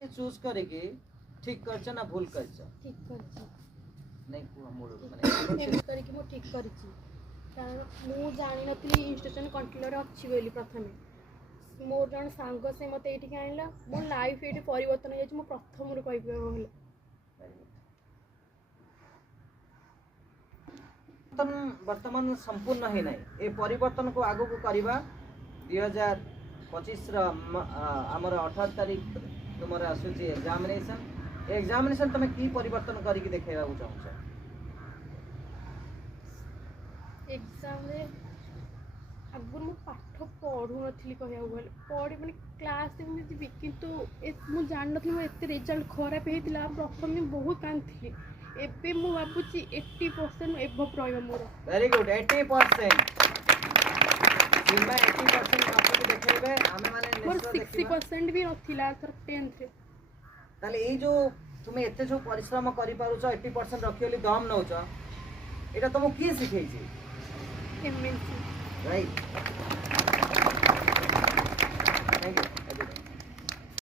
choose करके ठीक करछ ना भूल करछ ठीक करछि नहीं को मूल माने एम करके मो ठीक करछि कारण मु जानि नथली इंस्टेंशन कंट्रोलर अछि बोली प्रथमे मोर जन सांग से मते एठी आइला मो लाइफ एठी परिवर्तन हो मो प्रथम रु कहि होला वर्तमान संपूर्ण है नहीं ए परिवर्तन को आगो को करबा 2025 रा हमर 18 तारिख तुमर आसुची एग्जामिनेशन तुम की परिवर्तन करी देखेबा चाहछ एग्जाम रे आगुर मु पाठ पढ़ु नथली कहया बोले पढ़ी माने क्लास में जीवी किंतु मु जान नथली मो एते रिजल्ट खराब हेतिला प्रथम में बहुत कांथली एबे मु बाबूची 80% एबव रहयो मोर वेरी गुड 80% सीमा 80% आपको देखेबे हमें माने मोर 60% भी नथिला तर 10th रे ताले ए जो तुमे एते जो परिश्रम करि पारुछ 80% रखियली दम नउछ एटा तुमको की सिखैछि एमएनसी राइट